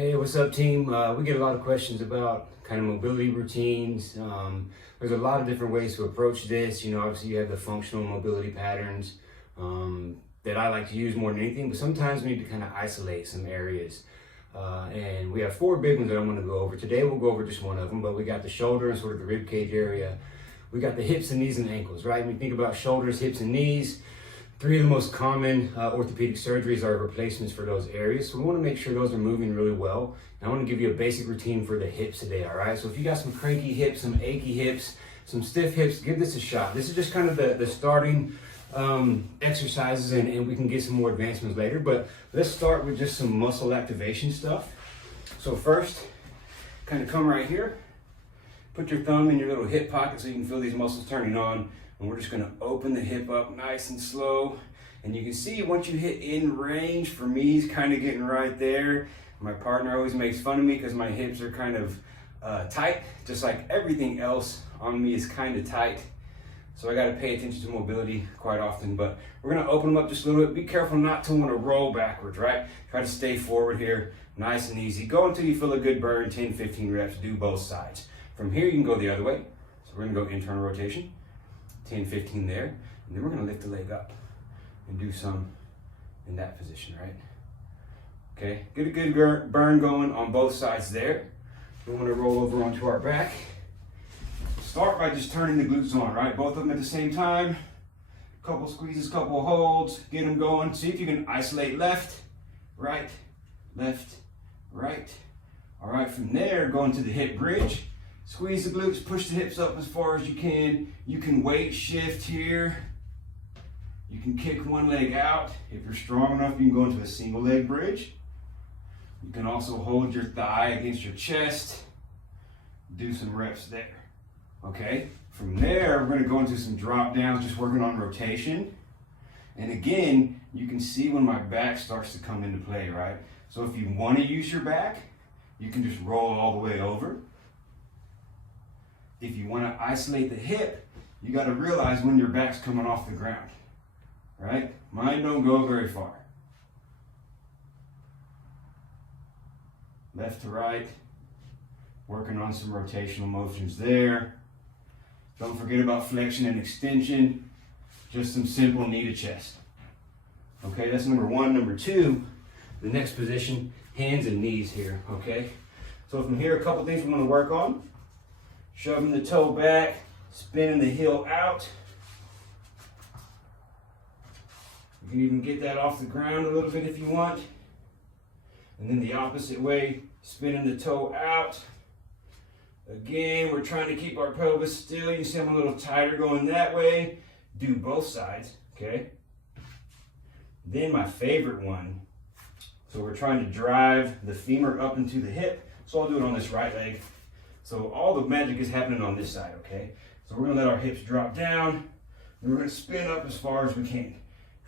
Hey, what's up, team? We get a lot of questions about kind of mobility routines. There's a lot of different ways to approach this. You know, obviously you have the functional mobility patterns that I like to use more than anything, but sometimes we need to kind of isolate some areas. And we have four big ones that I'm going to go over. Today we'll go over just one of them, but we got the shoulder and sort of the rib cage area. We got the hips and knees and ankles, right? When you think about shoulders, hips, and knees, three of the most common orthopedic surgeries are replacements for those areas. So we want to make sure those are moving really well. And I want to give you a basic routine for the hips today, all right? So if you got some cranky hips, some achy hips, some stiff hips, give this a shot. This is just kind of the starting exercises, and we can get some more advancements later. But let's start with just some muscle activation stuff. So first, kind of come right here. Put your thumb in your little hip pocket so you can feel these muscles turning on. And we're just gonna open the hip up nice and slow. And you can see once you hit in range, for me, he's kind of getting right there. My partner always makes fun of me because my hips are kind of tight, just like everything else on me is kind of tight. So I gotta pay attention to mobility quite often, but we're gonna open them up just a little bit. Be careful not to want to roll backwards, right? Try to stay forward here, nice and easy. Go until you feel a good burn, 10, 15 reps, do both sides. From here, you can go the other way. So we're gonna go internal rotation. 10, 15 there, and then we're gonna lift the leg up and do some in that position, right? Okay, get a good burn going on both sides there. We wanna roll over onto our back. Start by just turning the glutes on, right? Both of them at the same time. Couple squeezes, couple holds, get them going. See if you can isolate left, right, left, right. All right, from there, go into the hip bridge. Squeeze the glutes, push the hips up as far as you can. You can weight shift here. You can kick one leg out. If you're strong enough, you can go into a single leg bridge. You can also hold your thigh against your chest. Do some reps there, okay? From there, we're gonna go into some drop downs, just working on rotation. And again, you can see when my back starts to come into play, right? So if you wanna use your back, you can just roll all the way over. If you want to isolate the hip, you got to realize when your back's coming off the ground, right? Mine don't go very far. Left to right, working on some rotational motions there. Don't forget about flexion and extension, just some simple knee to chest. Okay, that's number one. Number two, the next position, hands and knees here, okay? So from here, a couple things we want to work on. Shoving the toe back, spinning the heel out. You can even get that off the ground a little bit if you want. And then the opposite way, spinning the toe out. Again, we're trying to keep our pelvis still. You can see I'm a little tighter going that way. Do both sides, okay? Then my favorite one. So we're trying to drive the femur up into the hip. So I'll do it on this right leg. So all the magic is happening on this side, okay? So we're gonna let our hips drop down, and we're gonna spin up as far as we can.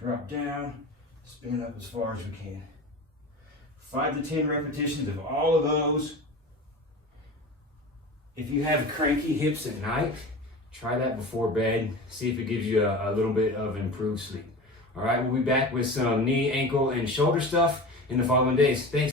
Drop down, spin up as far as we can. 5 to 10 repetitions of all of those. If you have cranky hips at night, try that before bed. See if it gives you a little bit of improved sleep. All right, we'll be back with some knee, ankle, and shoulder stuff in the following days. Thanks.